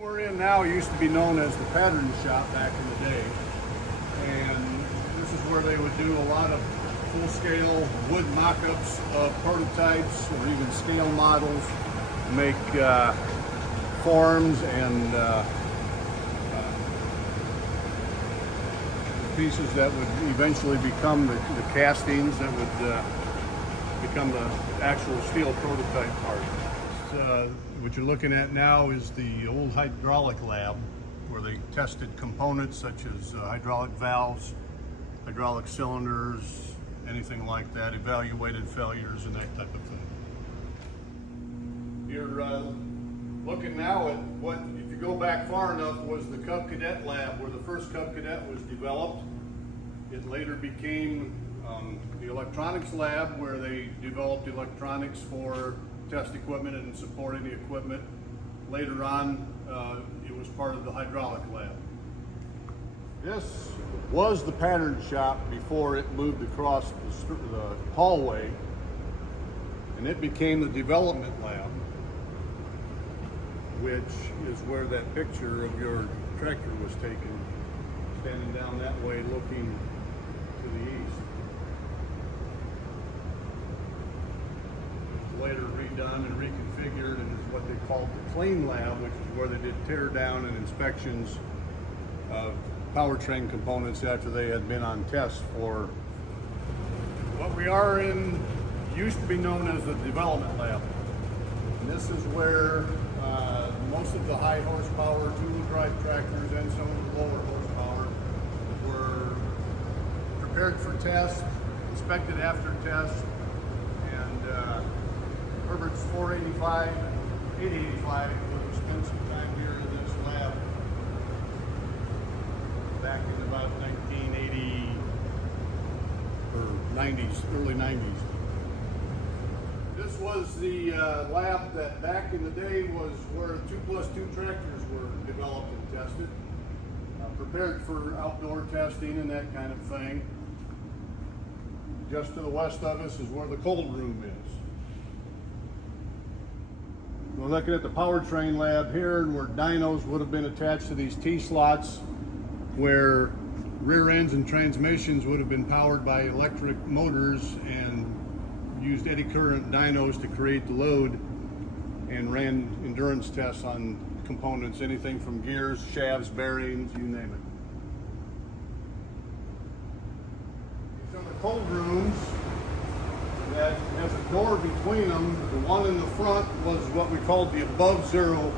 We're in now used to be known as the pattern shop back in the day, and this is where they would do a lot of full-scale wood mock-ups of prototypes or even scale models, make forms and pieces that would eventually become the castings that would become the actual steel prototype part. What you're looking at now is the old hydraulic lab where they tested components such as hydraulic valves, hydraulic cylinders, anything like that, evaluated failures and that type of thing. You're looking now at what, if you go back far enough, was the Cub Cadet lab where the first Cub Cadet was developed. It later became the electronics lab where they developed electronics for test equipment and supporting the equipment. Later on, it was part of the hydraulic lab. This was the pattern shop before it moved across the hallway, and it became the development lab, which is where that picture of your tractor was taken, standing down that way looking to the east. Later redone and reconfigured and is what they called the clean lab, which is where they did tear down and inspections of powertrain components after they had been on test for what we are in, used to be known as the development lab. And this is where most of the high horsepower two-wheel drive tractors and some of the lower horsepower were prepared for test, inspected after test, and Herbert's 485 and 885 would spend some time here in this lab back in about 1980 or 90s, early 90s. This was the lab that back in the day was where 2+2 tractors were developed and tested, prepared for outdoor testing and that kind of thing. Just to the west of us is where the cold room is. We're looking at the powertrain lab here, where dynos would have been attached to these T-slots, where rear ends and transmissions would have been powered by electric motors and used eddy current dynos to create the load, and ran endurance tests on components, anything from gears, shafts, bearings, you name it. Some of the cold rooms that has a door between them. The one in the front was what we called the above zero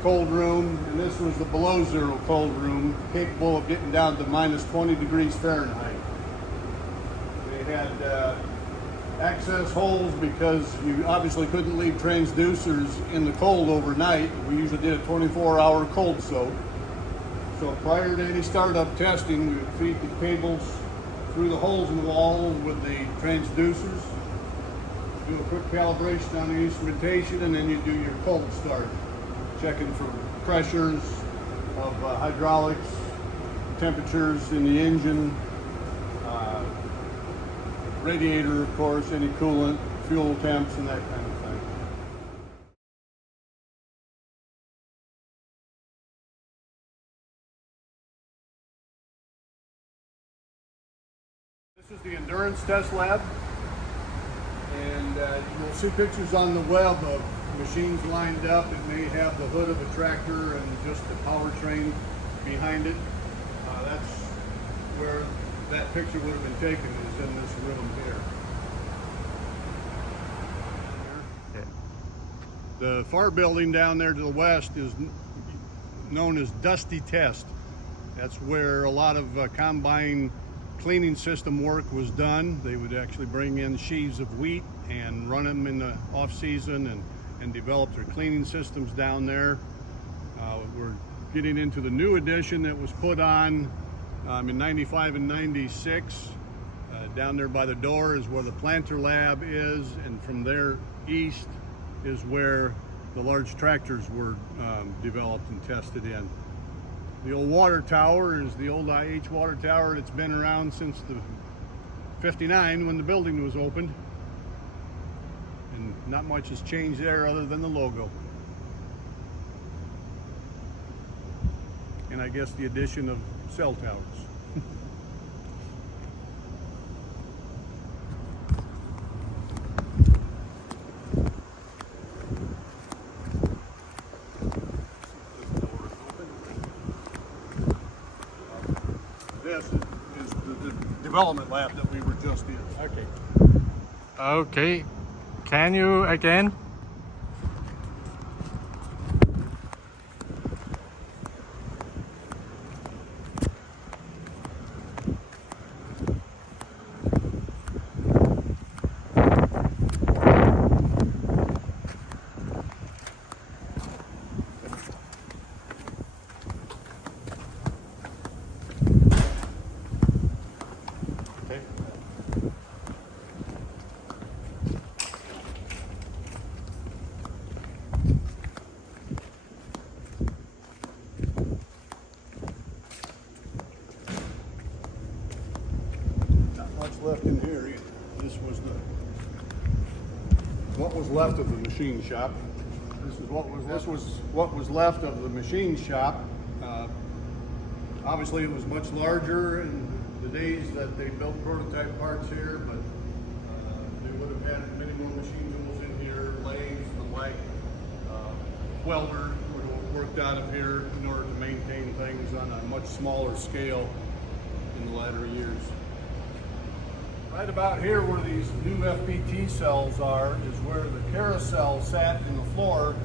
cold room, and this was the below zero cold room, capable of getting down to minus 20 degrees Fahrenheit. They had access holes because you obviously couldn't leave transducers in the cold overnight. We usually did a 24-hour cold soak. So prior to any startup testing, we would feed the cables through the holes in the wall with the transducers, do a quick calibration on the instrumentation, and then you do your cold start, checking for pressures of hydraulics, temperatures in the engine, radiator, of course, any coolant, fuel temps, and that kind of thing. This is the endurance test lab, and you'll see pictures on the web of machines lined up. It may have the hood of a tractor and just the powertrain behind it. That's where that picture would have been taken, is in this room here. The FAR building down there to the west is known as Dusty Test. That's where a lot of combine cleaning system work was done. They would actually bring in sheaves of wheat and run them in the off season and develop their cleaning systems down there. We're getting into the new addition that was put on in 95 and 96. Down there by the door is where the planter lab is, and from there east is where the large tractors were developed and tested in. The old water tower is the old IH water tower. It's been around since the 59 when the building was opened, and not much has changed there other than the logo. and I guess the addition of cell towers. This is the development lab that we were just in. Okay. Okay. Can you again? Left in here either. This was what was left of the machine shop. This was what was left of the machine shop. Obviously, it was much larger in the days that they built prototype parts here, but they would have had many more machine tools in here, lathes, the like. Welder would have worked out of here in order to maintain things on a much smaller scale in the latter years. Right about here where these new FPT cells are is where the carousel sat in the floor.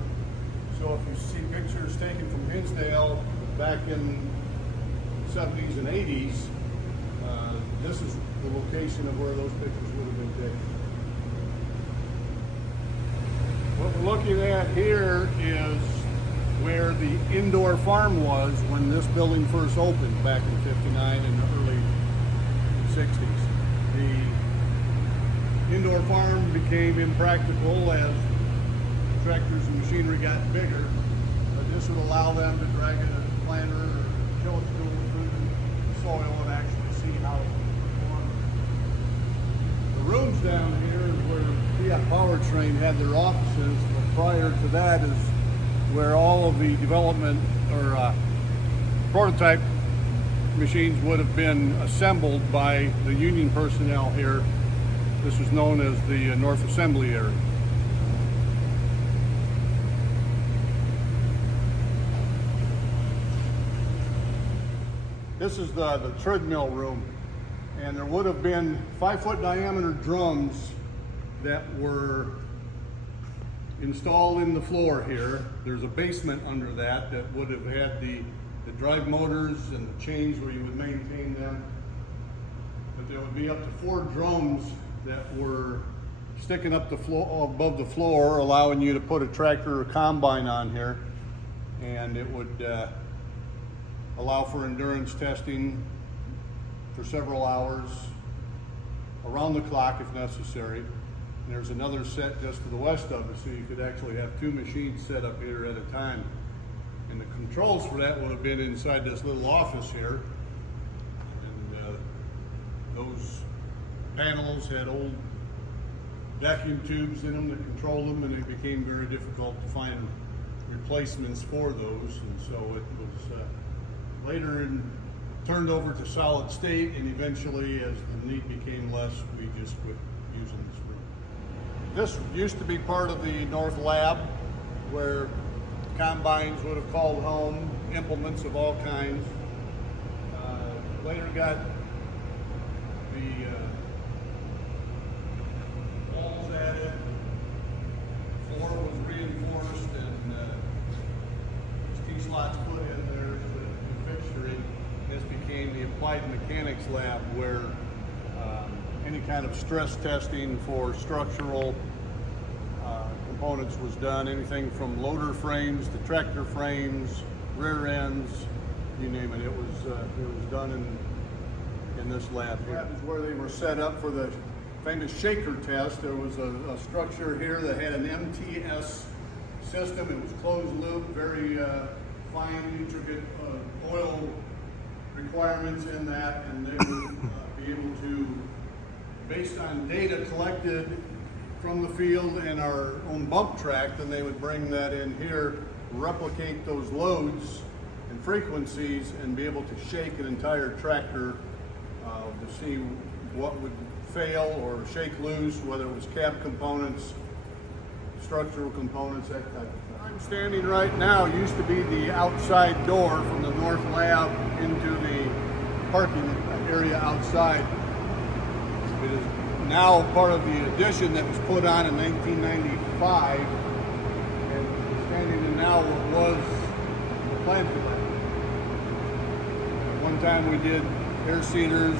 So if you see pictures taken from Hinsdale back in the 70s and 80s, this is the location of where those pictures would have been taken. What we're looking at here is where the indoor farm was when this building first opened back in '59 and the early '60s. The indoor farm became impractical as tractors and machinery got bigger, but this would allow them to drag it a planter or tillage tool through the soil and actually see how it performed. The rooms down here is where F.E.R.E.C Powertrain had their offices, but prior to that is where all of the development or prototype machines would have been assembled by the union personnel here. This was known as the North Assembly area. This is the treadmill room, and there would have been 5-foot diameter drums that were installed in the floor here. There's a basement under that that would have had the drive motors and the chains where you would maintain them. But there would be up to 4 drums that were sticking up the floor, above the floor, allowing you to put a tractor or combine on here. And it would allow for endurance testing for several hours, around the clock if necessary. And there's another set just to the west of it, so you could actually have 2 machines set up here at a time. And the controls for that would have been inside this little office here. And those panels had old vacuum tubes in them to control them, and it became very difficult to find replacements for those. And so it was later turned over to solid state, and eventually as the need became less, we just quit using this room. This used to be part of the North Lab, where combines would have called home, implements of all kinds. Later got the walls added, floor was reinforced, and T-slots put in there for fixturing. This became the Applied Mechanics Lab, where any kind of stress testing for structural components was done, anything from loader frames to tractor frames, rear ends, you name it. It was done in this lab here. That is where they were set up for the famous shaker test. There was a structure here that had an MTS system. It was closed loop, very fine, intricate oil requirements in that, and they would be able to, based on data collected from the field and our own bump track, then they would bring that in here, replicate those loads, and frequencies and be able to shake an entire tractor to see what would fail or shake loose, whether it was cab components, structural components, that type of thing. I'm standing right now used to be the outside door from the north lab into the parking area outside. It is now part of the addition that was put on in 1995, and standing in now what was the plant lab. One time we did air seeders.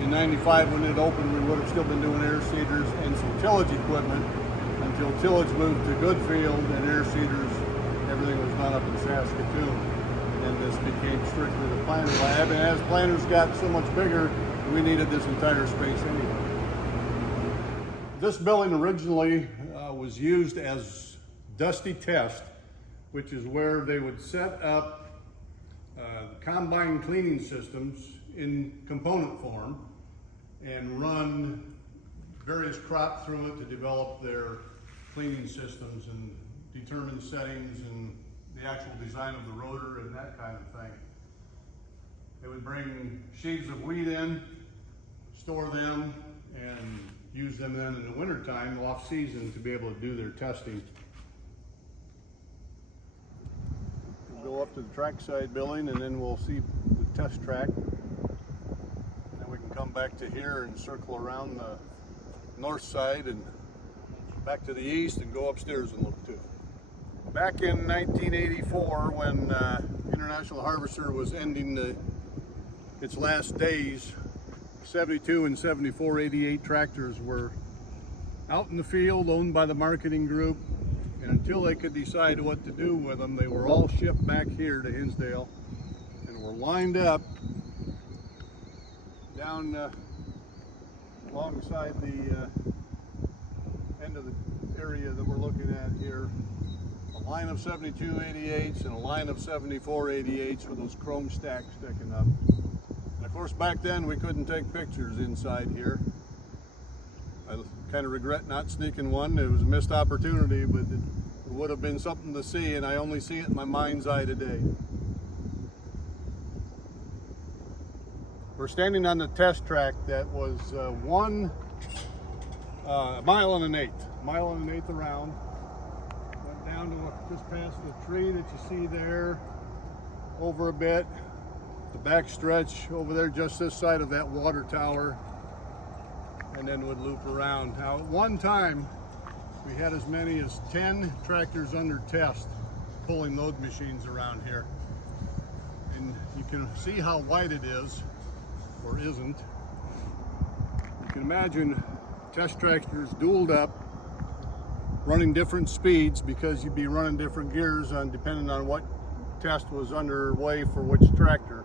In 95 when it opened, we would have still been doing air seeders and some tillage equipment until tillage moved to Goodfield and air seeders, everything was done up in Saskatoon. And then this became strictly the planter lab, and as planters got so much bigger, we needed this entire space anyway. This building originally was used as Dusty Test, which is where they would set up combine cleaning systems in component form and run various crop through it to develop their cleaning systems and determine settings and the actual design of the rotor and that kind of thing. They would bring sheaves of wheat in, store them, and use them then in the wintertime, off season, to be able to do their testing. We'll go up to the trackside building and then we'll see the test track. Come back to here and circle around the north side and back to the east and go upstairs and look too. Back in 1984, when International Harvester was ending its last days, 72 and 74 88 tractors were out in the field, owned by the marketing group, and until they could decide what to do with them, they were all shipped back here to Hinsdale and were lined up down alongside the end of the area that we're looking at here. A line of 72 88s and a line of 74 88s with those chrome stacks sticking up. And of course back then we couldn't take pictures inside here. I kind of regret not sneaking one. It was a missed opportunity, but it would have been something to see, and I only see it in my mind's eye today. We're standing on the test track that was a mile and an eighth around. Went down to just past the tree that you see there, over a bit, the back stretch over there just this side of that water tower, and then would loop around. Now at one time we had as many as 10 tractors under test pulling load machines around here, and you can see how wide it is or isn't. You can imagine test tractors dualed up, running different speeds because you'd be running different gears on depending on what test was underway for which tractor.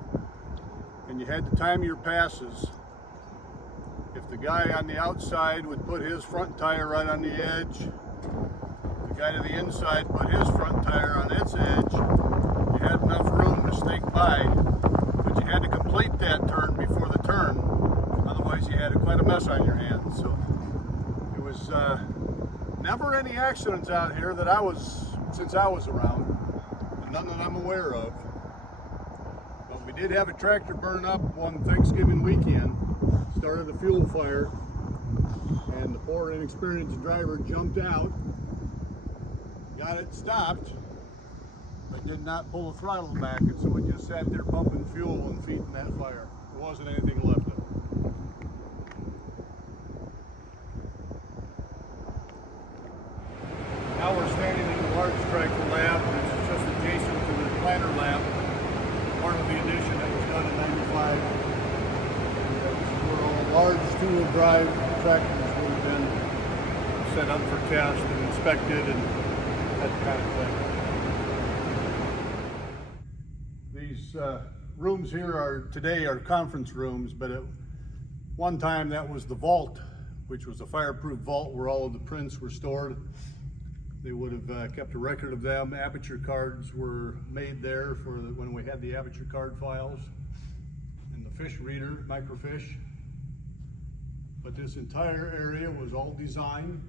And you had to time your passes. If the guy on the outside would put his front tire right on the edge, the guy to the inside put his front tire on its edge, you had enough room to snake by. But you had to complete that turn before the turn, otherwise you had quite a mess on your hands. So it was never any accidents out here that since I was around, and none that I'm aware of. But we did have a tractor burn up one Thanksgiving weekend, started a fuel fire, and the poor inexperienced driver jumped out, got it stopped, but did not pull the throttle back, and so it just sat there pumping fuel and feeding that fire. There wasn't anything left of it. Now we're standing in the large tractor lab, which is just adjacent to the planter lab, part of the addition that was done in 95. Where all the large two-wheel drive tractors would have been set up for test and inspected and that kind of thing. These rooms here today are conference rooms, but at one time that was the vault, which was a fireproof vault where all of the prints were stored. They would have kept a record of them. Aperture cards were made there for when we had the aperture card files, and the fish reader, microfiche. But this entire area was all designed.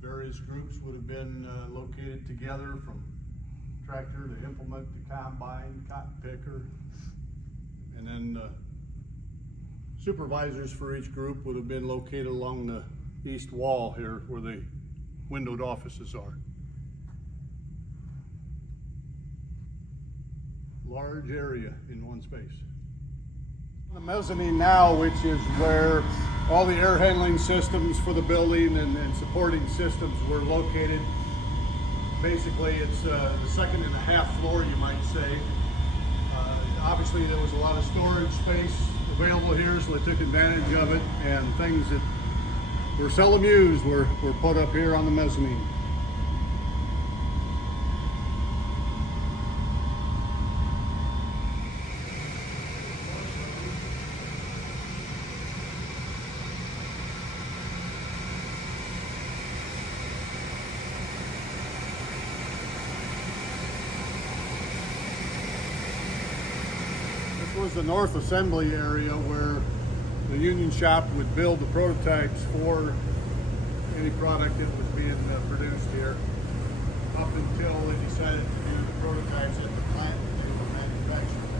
Various groups would have been located together, from tractor to implement the combine, cotton picker, and then supervisors for each group would have been located along the east wall here where the windowed offices are. Large area in one space. The mezzanine now, which is where all the air handling systems for the building and supporting systems were located. Basically, it's the second and a half floor, you might say. Obviously, there was a lot of storage space available here, so they took advantage of it, and things that were seldom used were put up here on the mezzanine. This was the north assembly area where the union shop would build the prototypes for any product that was being produced here, up until they decided to do the prototypes at the plant that they were manufacturing.